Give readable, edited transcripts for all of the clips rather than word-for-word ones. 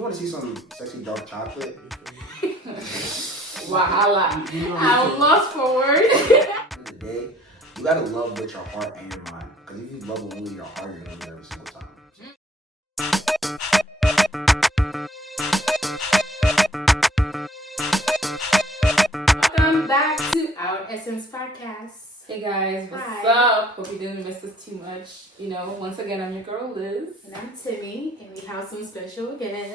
you want to see some sexy dark chocolate? Wahala. I'm lost for words. At the end of the day, you gotta love with your heart and your mind. Because if you love with only your heart, you're gonna do it every single time. Welcome back to Our Essence Podcast. Hey guys, what's Hi. up? Hope you didn't miss us too much. Once again, I'm your girl Liz. And I'm Timi, and we have some special guests.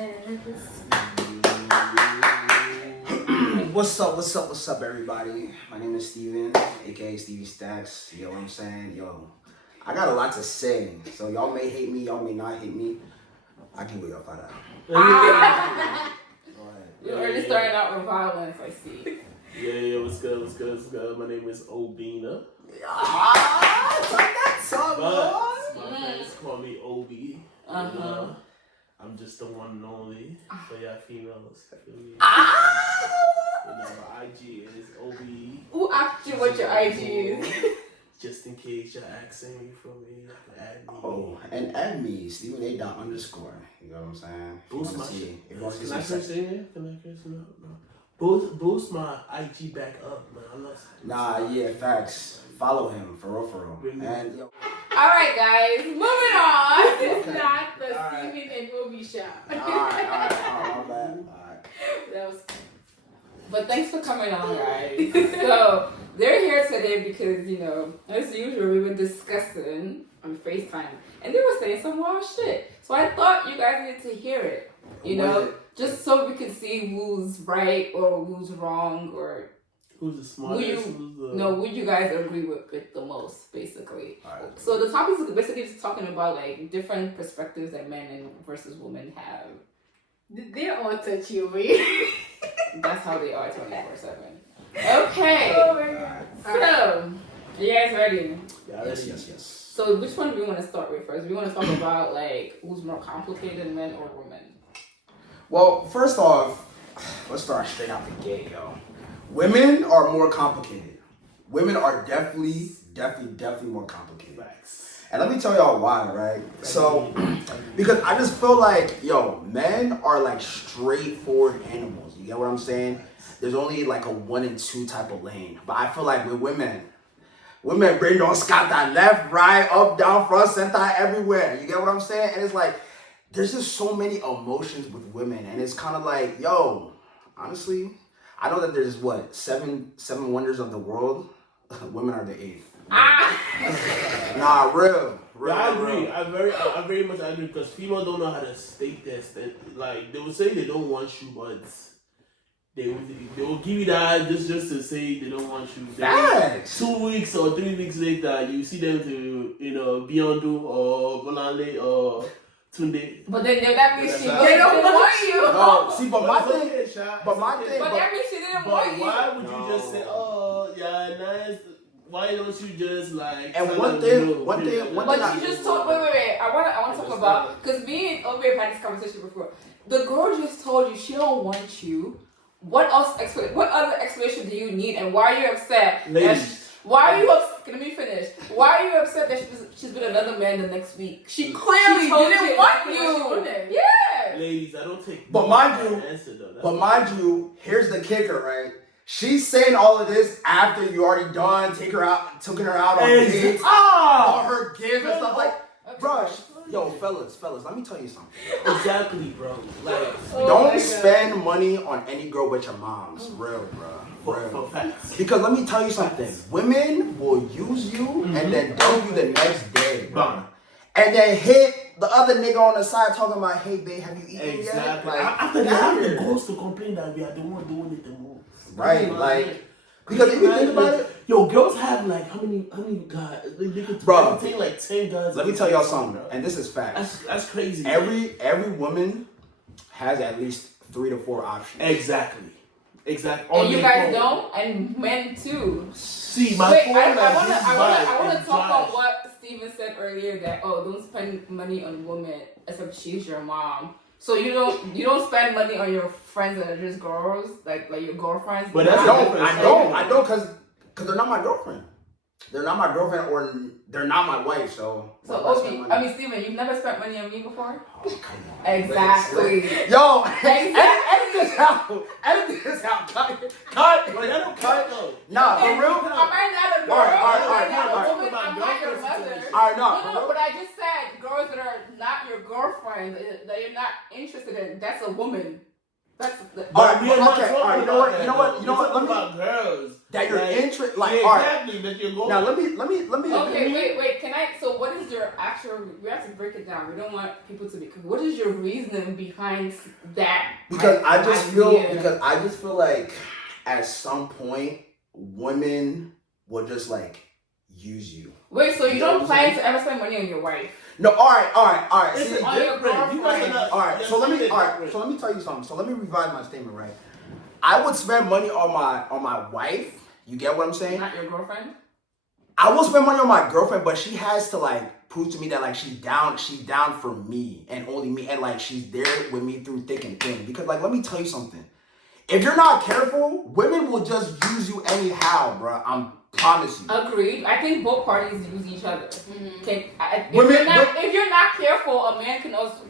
What's up, everybody? My name is Steven, aka Stevie Stacks. Yo, what I'm saying? Yo, I got a lot to say. So y'all may hate me, y'all may not hate me. I can wait up for that. Go ahead. You're already starting out with violence, I see. Yeah, what's good? My name is Obina. Turn that song But my friends call me Obi. Uh-huh. I'm just the one and only for y'all females. My IG is Obi. Who asked you what your IG is? Just in case you're asking me for me, you can add me. Oh, and add me, Stephen A. _. You know what I'm saying? Boost my shit. Can I curse in here? Can I curse? No. Boost my IG back up, man. I'm not. Nah, yeah, facts. Follow him, for real. Really? And yo, Alright guys, moving on. It's not the Alright. Steven and Obi show. alright, my bad. Alright. That was But thanks for coming on, guys. So, they're here today because, as usual, we were discussing on FaceTime. And they were saying some wild shit. So I thought you guys needed to hear it. Just so we could see who's right or who's wrong or Who's the smartest? who you guys agree with the most, basically. Alright. So the topic is basically just talking about like different perspectives that men and versus women have. they're all touchy over here. That's how they are 24/7. Okay. Oh my god. So, are you guys ready? Yes. So which one do we want to start with first? We want to talk about like who's more complicated, men or women? Well, first off, let's start straight out the gate, yo. Women are more complicated. Women are definitely more complicated. Facts. And let me tell y'all why, right? So, because I just feel like, men are like straightforward animals. You get what I'm saying? There's only like a 1 and 2 type of lane. But I feel like with women brain don't scout that left, right, up, down, front, center, everywhere. You get what I'm saying? And it's like, there's just so many emotions with women. And it's kind of like, honestly, I know that there's seven wonders of the world. Women are the 8th. Nah, real. I agree. I very much agree because females don't know how to state this. Like they will say they don't want you, but they will give you that just to say they don't want you. Facts. 2 weeks or 3 weeks later, you see them to Biondu or Bolande or Tunde. But then that means They they don't want you. No, see, but my It's thing, okay, Sha. but It's my okay. thing, But that means she didn't want But you. why would No. you just say, oh yeah, nice? Why don't you just like? And tell one them thing- no, one period? thing- one But thing you just told. Wait. I want to talk about because me and Obi have had this conversation before. The girl just told you she don't want you. What else? What other explanation do you need? And why are you upset? Ladies. Why are you upset? Let me finish. Why are you upset that she's with another man the next week? She clearly told didn't you want exactly what she you. wanted. Yeah. Ladies, I don't take. But no mind for you- an answer, though. That's But what- mind you, here's the kicker, right? She's saying all of this after you already done, took her out on dates, all her gifts and stuff like. Bruh, fellas, let me tell you something. exactly, bro. Like Oh my Don't God. spend money on any girl but your mom's. Real, for bro. facts. Because let me tell you something. Women will use you and then dump you the next day, bro. Bum. And then hit the other nigga on the side talking about, hey, babe, have you eaten yet? Exactly. Like, After they get have out the here. ghost to complain that we are the one doing it the most. Right, like, because if you think about it, yo, girls have like how many guys? They could Bro, entertain like 10 guys. let me tell y'all something, and this is facts. That's crazy. Every woman has at least 3 to 4 options. Exactly. And you guys don't, and men too. See, my Wait, phone I like want this to vibe talk on is what Steven said earlier that don't spend money on women except she's your mom. So you don't spend money on your friends that are just girls, like your girlfriends. But that's I don't, because they're not my girlfriend. they're not my girlfriend or they're not my wife. So Obi, Steven, you've never spent money on me before? Oh, come on. Exactly. Yo, Exactly. edit this out. Edit this out. Cut. Like, I don't cut though. Nah, for Am real. I not a girl? Alright, Am I not alright. a woman? I'm not your mother. Alright, No, but I just said girls that are not your girlfriend, that you're not interested in, that's a woman. That's the... Alright, we are not okay, talking alright, about you know what, We're talking about girls. that you're interested, like, yeah, alright. exactly, that you're going. Now let me. Okay, wait, can I, so what is your actual, we have to break it down. We don't want people to be, what is your reasoning behind that? Because I just idea? feel like at some point women will just like use you. Wait, so you don't plan to ever spend money on your wife? No, alright. It's See, on your different. You guys are girlfriend. not. alright. So let me different. so let me tell you something. So let me revise my statement, right? I would spend money on my wife. You get what I'm saying? Not your girlfriend? I will spend money on my girlfriend, but she has to like prove to me that like she's down for me and only me, and like she's there with me through thick and thin. Because like, let me tell you something. If you're not careful, women will just use you anyhow, bro. I'm promise you. Agreed. I think both parties use each other. Mm-hmm. If you're not careful, a man can also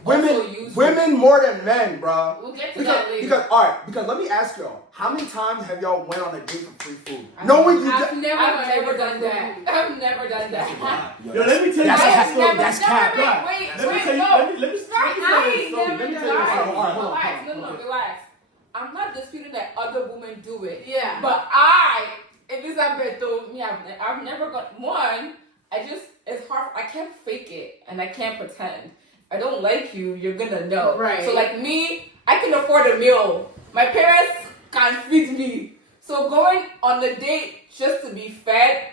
use women more than men, bro. We'll get to that later. Because let me ask y'all, how many times have y'all went on a date for free food? I've never done that. I've never done that. Yo, let me tell you That's something. That's cap. Wait, Let me tell you. no. Let me tell you something. Let me tell you something. Relax. No, relax. I'm not disputing that other women do it. Yeah. But Elizabeth told me I've never got one. It's hard. I can't fake it and I can't pretend. I don't like you. You're gonna know. Right. So like me, I can afford a meal. My parents can't feed me. So going on the date just to be fed,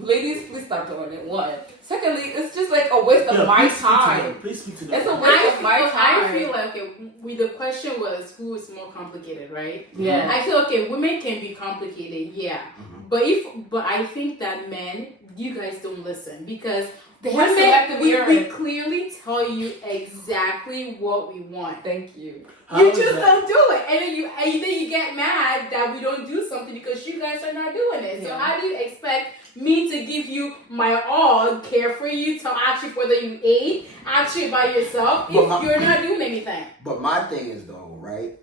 ladies, please stop doing it. One. Secondly, it's just like a waste of my time. Please speak to them. It's a waste of my time. I feel like the question was who is more complicated, right? Yeah. I feel women can be complicated, yeah. Mm-hmm. But I think that men, you guys don't listen because They have selective we hearing. clearly tell you exactly what we want. Thank you. You just don't do it, and then you get mad that we don't do something because you guys are not doing it. So Yeah. how do you expect me to give you my all, care for you, to ask you whether you ate, ask you about yourself if you're not doing anything? But my thing is though, right?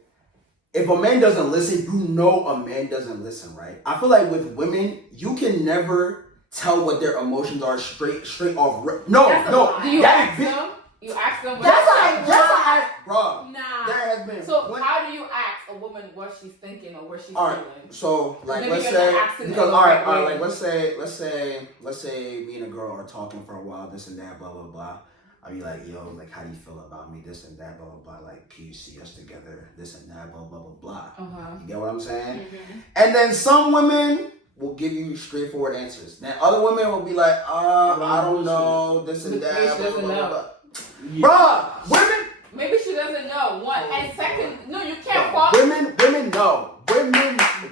If a man doesn't listen, you know a man doesn't listen, right? I feel like with women, you can never tell what their emotions are straight off. No. Do you that ask is them? You ask them what Yes, I ask, bro. Nah. There has been. So how do you ask a woman what she's thinking or what she's All right. feeling? So like, Maybe let's you're say not asking because them all right, the right like way. let's say me and a girl are talking for a while, this and that, blah blah blah. I'll be like, yo, like, how do you feel about me, this and that, blah blah blah. Like, can you see us together, this and that, blah blah blah blah. You get what I'm saying? Mm-hmm. And then some women will give you straightforward answers. Then other women will be like, I don't know, this and that, Maybe blah she doesn't blah know. blah. Bruh, women. Maybe she doesn't know. One. And second, no, you can't fall. Women know.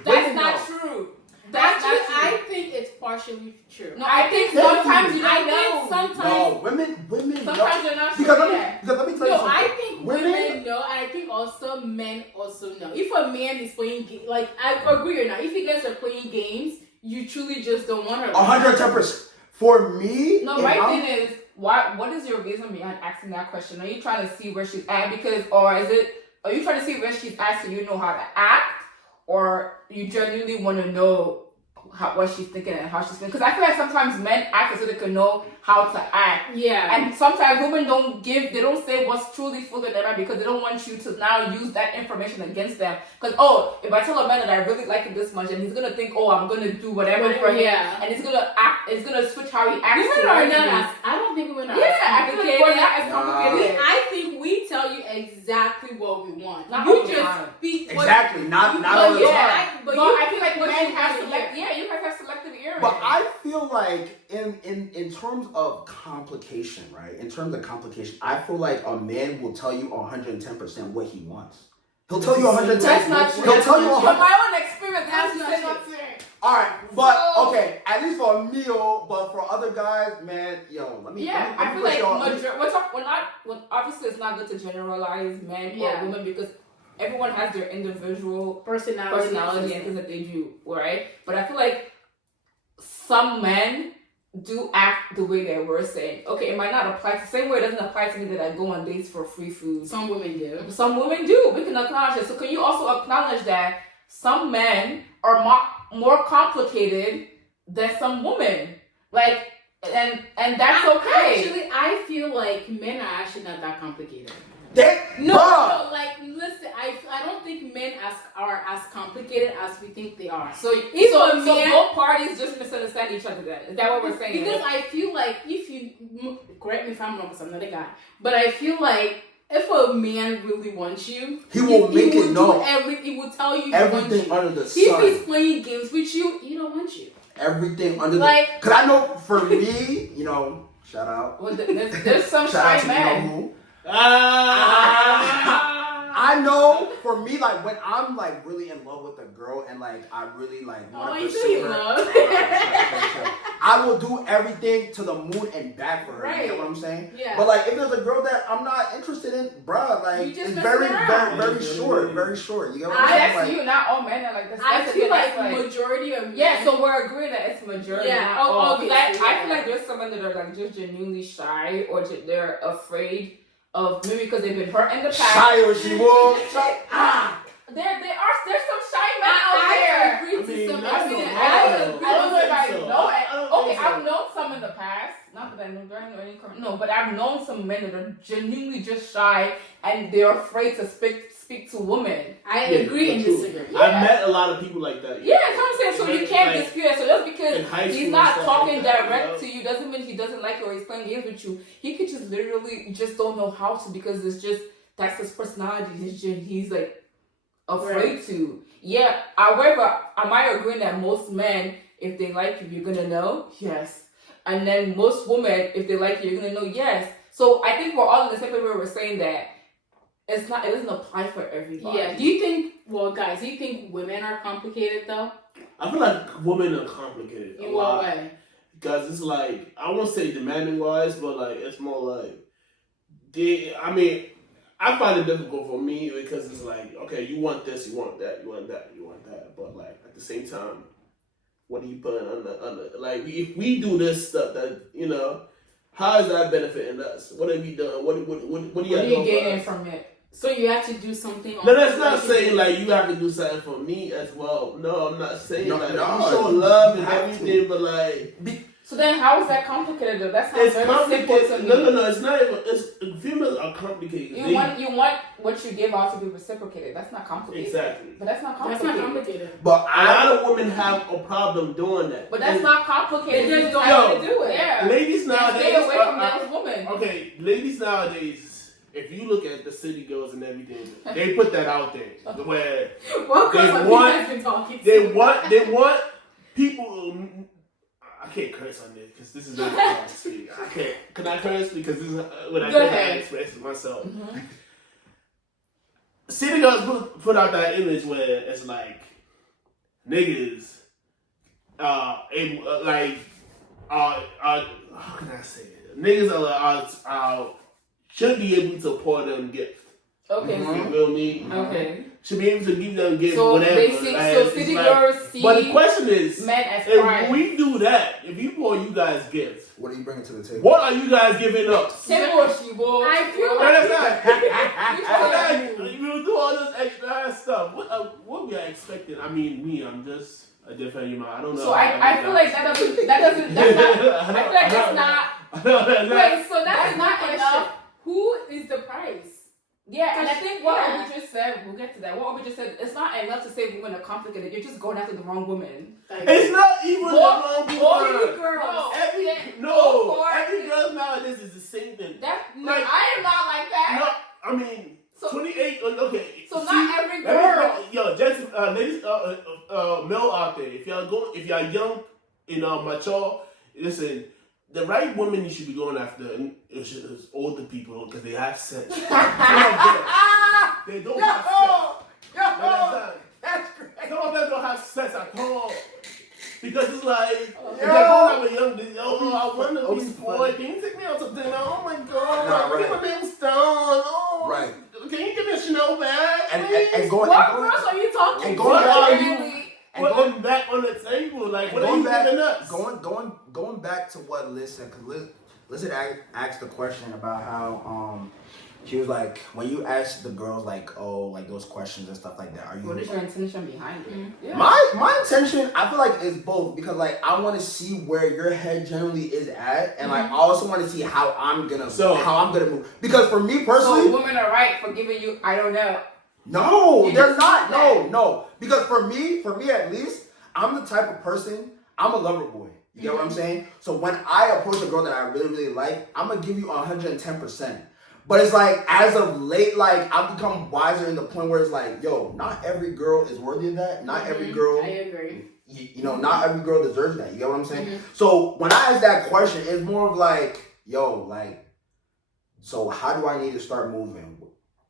That's not true. That's Actually, not true. I think it's partially true. No, I think sometimes you I don't know. think sometimes. No, women Sometimes know. you're not Because sure let me yet. let me tell you No, something. I think women know, and I think also men also know. If a man is playing, like, I agree or not, if you guys are playing games, you truly just don't want her. 110%. For me, No, if my I'm- thing is, what is your reason behind asking that question? Are you trying to see where she's at? Are you trying to see where she's at so you know how to act? Or you genuinely want to know what she's thinking and how she's feeling? Because I feel like sometimes men act as if they can know how to act. Yeah. And sometimes women don't say what's truly full in their mind because they don't want you to now use that information against them. Because, if I tell a man that I really like him this much, and he's going to think, I'm going to do whatever for him. Yeah. And it's going to switch how he acts. Women are not I don't think women are I feel like we're not as complicated. I think we tell you exactly what we want. Not you all the just time. speak. Exactly. Not but all the you- time. But I feel like what men you have want to hear. you guys have selective hearing. But I feel like in terms of complication, right? In terms of complication, I feel like a man will tell you 110% what he wants. He'll tell you 110%. That's not true. He'll tell you From 100%. my own experience, That's that's not true. All right, but So- okay, at least for a meal, but for other guys, man, let me. Yeah, let me I feel push like y'all- obviously it's not good to generalize men Yeah. or women because everyone has their individual personality and things that they do, right? But I feel like some men do act the way that we're saying. Okay, it might not apply the same way it doesn't apply to me that I go on dates for free food. Some women do. Some women do. We can acknowledge it. So can you also acknowledge that some men are more complicated than some women? Like, and that's okay. Actually, I feel like men are actually not that complicated. No, Like, listen, I don't think men are as complicated as we think they are. So both parties just misunderstand each other then. Is that what we're saying? Because I feel like if you, correct me if I'm wrong because I'm not a guy, but I feel like if a man really wants you, he will make it known. He will tell you everything under the sun. If he's playing games with you, he don't want you. Everything under like, the. Cause I know for me, you know, shout out. Well, there's some shout shy men. I know for me, like when I'm like really in love with a girl and like I really like want to pursue her, I will do everything to the moon and back for her. Right. You know what I'm saying? Yeah. But like if there's a girl that I'm not interested in, bruh, like it's very short, very short. You know what I'm saying? That's you, not all men are like this. I feel like majority of men. Yeah, so we're agreeing that it's majority. Yeah. I feel like there's some men that are like just genuinely shy or they're afraid of maybe because they've been hurt in the past. Shy or she will. There's some shy men out there. I agree to some I extent. don't know if I so. know it. I don't Okay, think so. I've known some in the past. Not that I know there are any current. No, but I've known some men that are genuinely just shy and they're afraid to speak to women. I agree and disagree. I've met a lot of people like that. Yeah, that's what I'm saying. So you can't like, dispute it. So just because he's not talking like direct to you doesn't mean he doesn't like you or he's playing games with you. He could just literally just don't know how to because it's just that's his personality. He's like afraid to. Yeah. However, am I agreeing that most men, if they like you, you're gonna know? Yes. And then most women, if they like you, you're gonna know? Yes. So I think we're all in the same paper. We're saying that it doesn't apply for everybody. Yeah. Do you think, guys, do you think women are complicated though? I feel like women are complicated. In what way? Because it's like, I won't say demanding wise, but like, it's more like, I find it difficult for me because it's like, okay, you want this, you want that, you want that, you want that. But like, at the same time, what are you putting under? Like, if we do this stuff that, you know, how is that benefiting us? What have we done? What are you gaining from it? So you have to do something. No, that's not saying like you have to do something for me as well. No, I'm not saying that. No, you show love and everything, but like. So then, how is that complicated though? That sounds very simple to me. No, it's not even. Females are complicated. You want what you give out to be reciprocated. That's not complicated. Exactly. But that's not complicated. But a lot of women have a problem doing that. But that's not complicated. They just don't know how to do it. Yeah. Ladies nowadays. Stay away from those women. Okay, ladies nowadays. If you look at the city girls and everything, they put that out there where they want people. I can't curse on this because this is not how I speak. I can't. Can I curse because this is when I think I express myself. Mm-hmm. City girls put out that image where it's like niggas, how can I say it? Niggas are should be able to pour them gifts. Okay. You feel me? Okay. Should be able to give them gifts, so whatever. So city girls see. But the question is, men as if we do that, if we pour you guys gifts, what are you bringing to the table? what are you guys giving up? I feel like you do all this extra stuff. What we are expecting? I mean, I'm just a different human. I don't know. So I feel like that doesn't. That's not. I feel like that's not. Wait, so that's not enough. Who is the price? Yeah, and I think what we just said, we'll get to that. What we just said, it's not enough to say women are complicated. You're just going after the wrong woman. It's not even the wrong woman. Girls. Every girl nowadays is the same thing. I am not like that. No, I mean, 28. Okay. So not every girl. Yo, ladies, male out there, if y'all young, mature, listen. The right women you should be going after is older people because they have sense. They don't have sense. That's great. Some of them don't have sense at all. Because it's like, if they're going to have a young, I want to be spoiled. Can you take me out to dinner? Oh my God. Look at my name's Stone. Oh, right. Can you give me a Chanel bag? And going, what girls are you talking and going putting back on the table. Like, what are you giving us? Going back to what Liz said, because Liz had asked the question about how she was like, when you ask the girls like, oh, like those questions and stuff like that, are you? What is your intention behind it? Mm-hmm. Yeah. My intention, I feel like, is both, because like I want to see where your head generally is at, and like I also want to see how I'm gonna move. Because for me personally, so women are right for giving you, I don't know. No, they're not. No. Because for me at least, I'm the type of person, I'm a lover boy. You get what I'm saying? So when I approach a girl that I really, really like, I'm going to give you 110%. But it's like, as of late, like, I've become wiser in the point where it's like, yo, not every girl is worthy of that. Not every girl. I agree. You know, not every girl deserves that. You get what I'm saying? So when I ask that question, it's more of like, yo, like, so how do I need to start moving?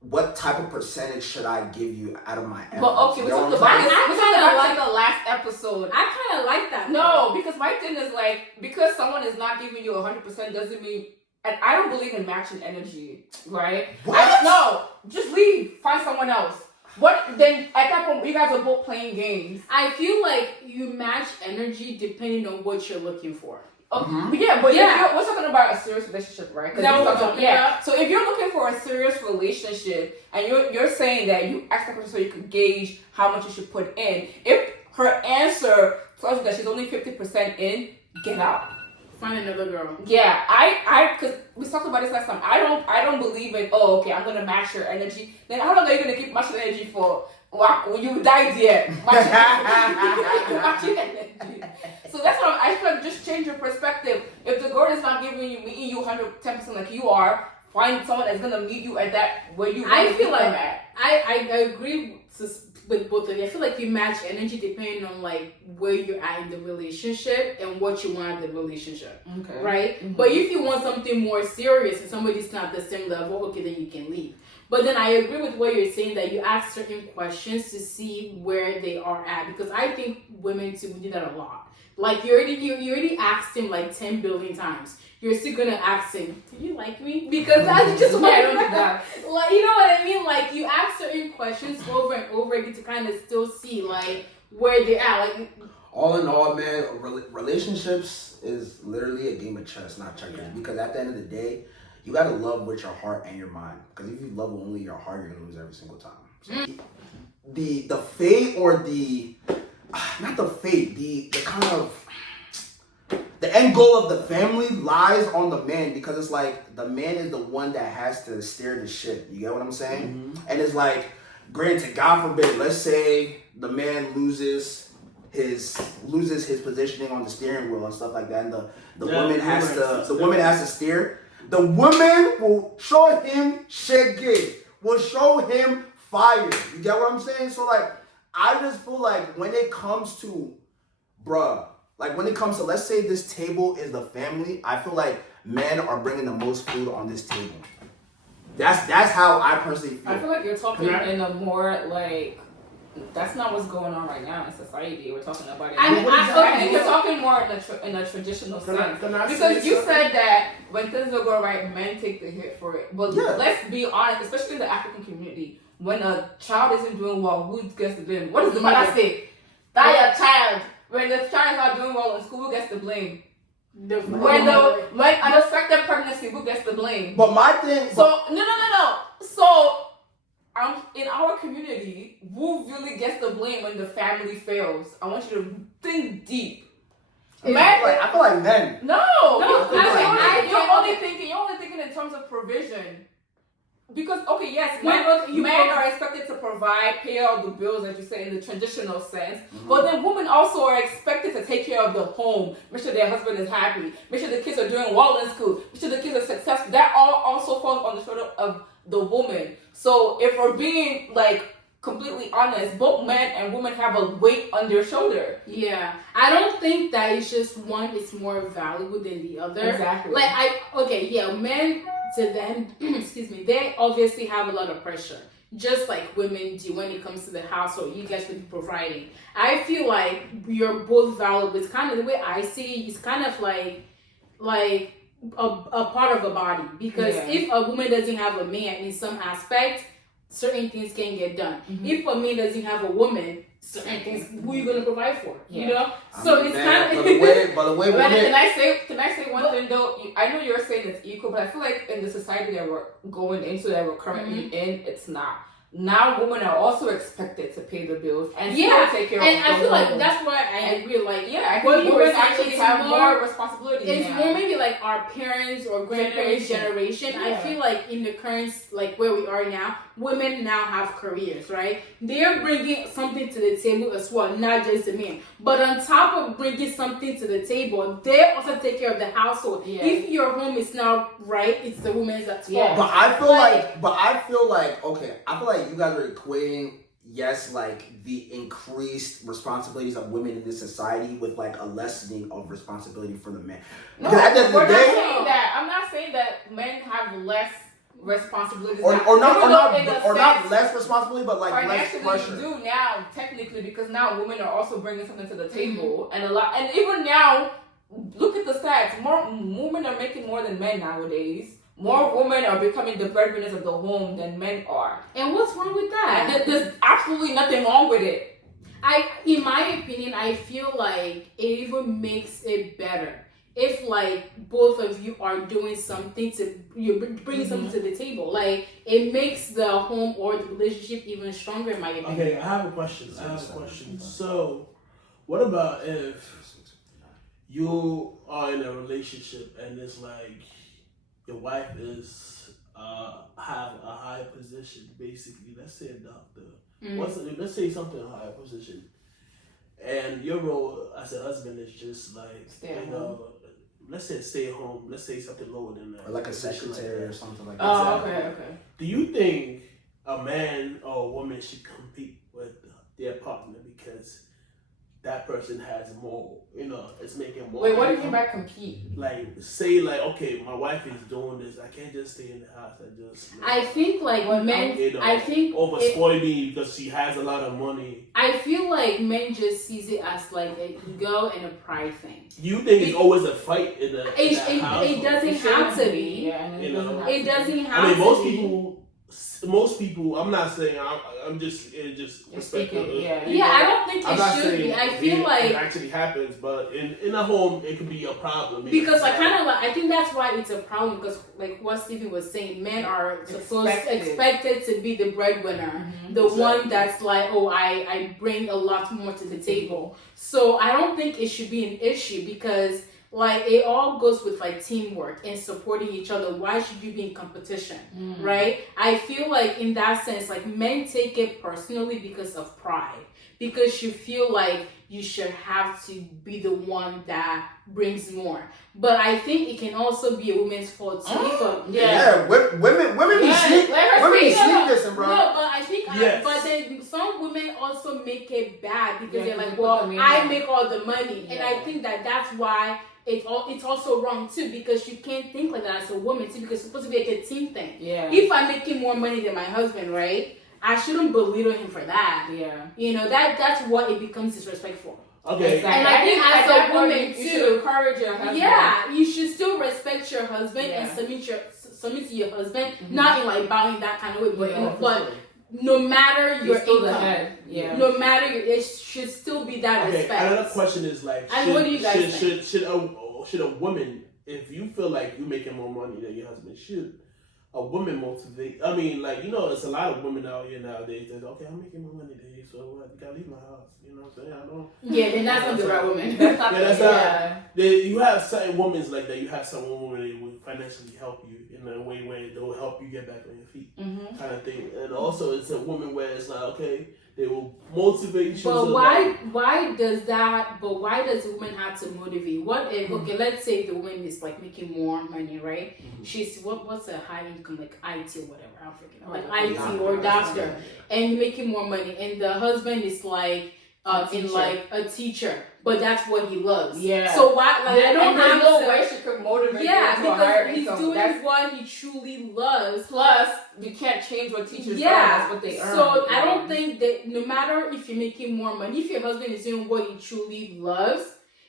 What type of percentage should I give you out of my efforts? But okay, we talked about the last episode. I kind of like that. No, because my thing is like, because someone is not giving you 100% doesn't mean, and I don't believe in matching energy, right? What? No, just leave, find someone else. What then? At that point, you guys are both playing games. I feel like you match energy depending on what you're looking for. Yeah, but we're talking about a serious relationship, right? That's what I'm talking about. So if you're looking for a serious relationship and you're saying that you ask that question so you could gauge how much you should put in, if her answer tells you that she's only 50% in, get out. Find another girl. Yeah, I because we talked about this last time. I don't believe in, oh, okay, I'm gonna match your energy. Then how long are you gonna keep matching energy for? When you died yet, matching energy. So that's what I feel like. Just change your perspective. If the girl is not meeting you 110% like you are, find someone that's gonna meet you at that where you. I feel like I agree with both of you. I feel like you match energy depending on like where you're at in the relationship and what you want in the relationship. Okay. Right? Mm-hmm. But if you want something more serious and somebody's not the same level, okay, then you can leave. But then I agree with what you're saying, that you ask certain questions to see where they are at, because I think women too, we do that a lot. Like you already asked him like 10 billion times. You're still gonna ask him, do you like me? Because that's just what I don't do that. Like, you know what I mean? Like you ask certain questions over and over again to kind of still see like where they're at. Like, all in all, man, relationships is literally a game of chess, not checkers. Yeah. Because at the end of the day, you gotta love with your heart and your mind. Because if you love only your heart, you're gonna lose every single time. So the fate, or the not the fate, the kind of the end goal of the family lies on the man, because it's like the man is the one that has to steer the ship. You get what I'm saying? And it's like, granted, God forbid, let's say the man loses his positioning on the steering wheel and stuff like that, and the woman has to steer. The woman will show him shege, will show him fire. You get what I'm saying? So like, I just feel like when it comes to, let's say this table is the family, I feel like men are bringing the most food on this table. That's how I personally feel. I feel like you're talking in a more like, that's not what's going on right now in society. We're talking about it. I think you're talking more in a traditional sense. Because you said that when things don't go right, men take the hit for it. But let's be honest, especially in the African community, when a child isn't doing well, who gets the blame? What does the mother say? That your child. When the child is not doing well in school, who gets the blame? When unexpected pregnancy, who gets the blame? But my thing. So no. So in our community, who really gets the blame when the family fails? I want you to think deep. I feel like men. No, you're only thinking in terms of provision. Because men are expected to provide, pay all the bills, as you say, in the traditional sense. But then women also are expected to take care of the home, make sure their husband is happy, make sure the kids are doing well in school, make sure the kids are successful. That all also falls on the shoulder of the woman. So if we're being like completely honest, both men and women have a weight on their shoulder. Yeah, I don't think that it's just one is more valuable than the other. Exactly. Men, to them, excuse me, they obviously have a lot of pressure, just like women do when it comes to the household. You guys will be providing. I feel like you're both valuable. It's kind of the way I see it. It's kind of like a part of a body, because if a woman doesn't have a man in some aspect, certain things can get done. Mhm. If a man doesn't have a woman, certain things, who are you gonna provide for? Yeah. You know? So it's kind of by the way, But women. can I say one thing though? I know you're saying it's equal, but I feel like in the society that we're going into, that we're currently in, it's not. Now women are also expected to pay the bills and still take care of and I the feel like home. that's why I agree. Like, I what think you were women saying, actually it's have more- more responsibilities It's now. more maybe like our parents or grandparents' generation. I Yeah. feel like in the current, like where we are now, women now have careers, right? They're bringing something to the table as well, not just the men. But on top of bringing something to the table, they also take care of the household. Yeah. If your home is not right, it's the woman's that's fault. Yeah. But I feel like, okay, I feel like you guys are equating, yes, like the increased responsibilities of women in this society with like a lessening of responsibility for the men. No, Because at the end of the we're not day, saying that. I'm not saying that men have less responsibilities or now. not Even though in a sense, less responsibility, but like less financially pressure. you do now, technically, because now women are also bringing something to the table, and even now, look at the stats. More women are making more than men nowadays. More women are becoming the breadwinners of the home than men are. And what's wrong with that? And there's absolutely nothing wrong with it. In my opinion, I feel like it even makes it better if like both of you are doing something you're bringing something to the table. Like it makes the home or the relationship even stronger, in my opinion. Okay, I have a question. So, what about if you are in a relationship and it's like your wife is have a high position, basically, let's say a doctor. Let's say something high position, and your role as a husband is just like let's say stay at home. Let's say something lower than that, Or like a position secretary like or something like that. Oh, Exactly. okay. Do you think a man or a woman should compete with their partner because that person has more, is making more? Wait, what do you mean by compete? Like, say, like, okay, my wife is doing this. I can't just stay in the house and just. I think like men. I think overspoil me because she has a lot of money. I feel like men just sees it as like an ego and a pride thing. You think it's always a fight in the house? It doesn't have to be. Yeah, It doesn't have I mean, to most people. I'm not saying. I'm just respect. Yeah. I don't think I'm not it should saying be. I feel like it actually happens, but in a home it could be a problem because I think that's why it's a problem, because like what Stephen was saying, men are expected to be the breadwinner, the one that's like, oh, I bring a lot more to the table. So I don't think it should be an issue, because like it all goes with like teamwork and supporting each other. Why should you be in competition, right? I feel like in that sense, like men take it personally because of pride, because you feel like you should have to be the one that brings more. But I think it can also be a woman's fault too. Women be sneak this, bro. No, but I think, Yes. but then some women also make it bad because they're like, put well, them in I there. make all the money, and I think that's why it's also wrong too, because you can't think like that as a woman too, because it's supposed to be like a team thing. Yeah. If I'm making more money than my husband, right, I shouldn't belittle him for that. Yeah. That's what it becomes disrespectful. Okay. Exactly. And I think as a woman you too, should encourage your husband. yeah, you should still respect your husband and submit to your husband, not in like bowing that kind of way, but no matter your still the income, head. Yeah. no matter it should still be that Okay. respect. Another question is like, And what do you guys think? should a woman, if you feel like you're making more money than your husband, should a woman motivate? I mean, like, there's a lot of women out here nowadays that, okay, I'm making more money than you, so what? You gotta leave my house. You know what I'm saying? I know. Yeah, then that's not the right woman. You have certain women like that. You have some women that will financially help you in a way where they will help you get back on your feet, kind of thing. And also, it's a woman where it's like, okay, they will motivate you. But why does the woman have to motivate? What if, okay, let's say the woman is like making more money, right? She's what's a high income, like IT or whatever, I'm freaking like IT or doctor, and you're making more money, and the husband is like a teacher, but that's what he loves. Yeah. So why? Like, I don't there's have no to, way she could motivate yeah, you to a higher because he's income. doing what he truly loves. Plus, you can't change what teachers earn. That's what they earn. So I don't think that no matter if you're making more money, if your husband is doing what he truly loves,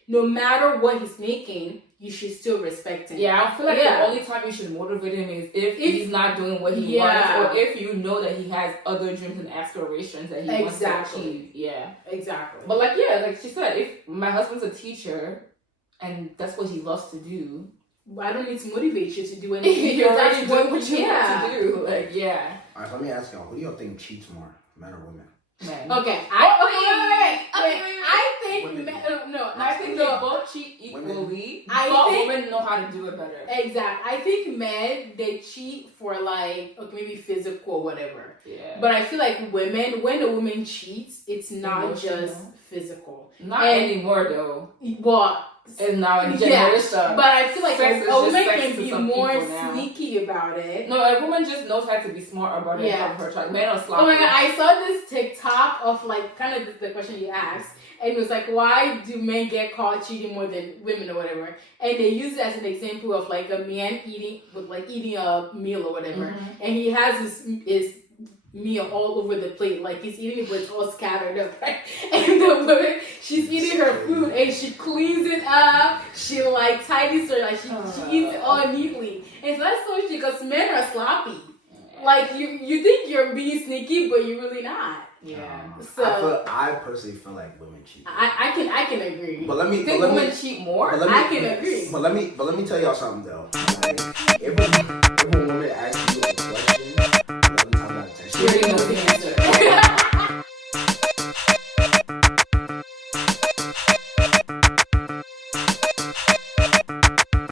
no matter what he's making, you should still respect him. Yeah, I feel like Yeah. the only time you should motivate him is if he's not doing what he Yeah. wants, or if you know that he has other dreams and aspirations that he wants to Exactly. achieve. Yeah. Exactly. But like, yeah, like she said, if my husband's a teacher and that's what he loves to do, I don't need to motivate you to do anything. you're because already that's doing what you yeah. want to do. Like, yeah. All right, let me ask y'all, who do y'all think cheats more, men or women? Man. Okay, I think Women men, do. no, I think no. they both cheat equally, I but think- women know how to do it better. Exactly. I think men, they cheat for like, okay, maybe physical or whatever. Yeah. But I feel like women, when a woman cheats, it's not Emotional. just physical. Not And- anymore though. Well, It's now in yeah, generation. but I feel like Sex is a just woman sex can to be some more people now. sneaky about it. No, a woman just knows how to be smart about it Yeah. and cover her child. Men are sloppy. Oh my god, I saw this TikTok of like kind of the question you asked, and it was like, why do men get caught cheating more than women or whatever? And they use it as an example of like a man eating a meal or whatever, Mm-hmm. and he has his meal all over the plate, like he's eating it but it's all scattered up, right? And the woman, she's eating her food and she cleans it up, she like tidies her, like she eats it all neatly. And so that's so because men are sloppy. Like you think you're being sneaky, but you're really not. Yeah. So I personally feel like women cheat. I can agree. But let me, You think women cheat more? but let me, I can agree. But let me tell y'all something though. Like, if a woman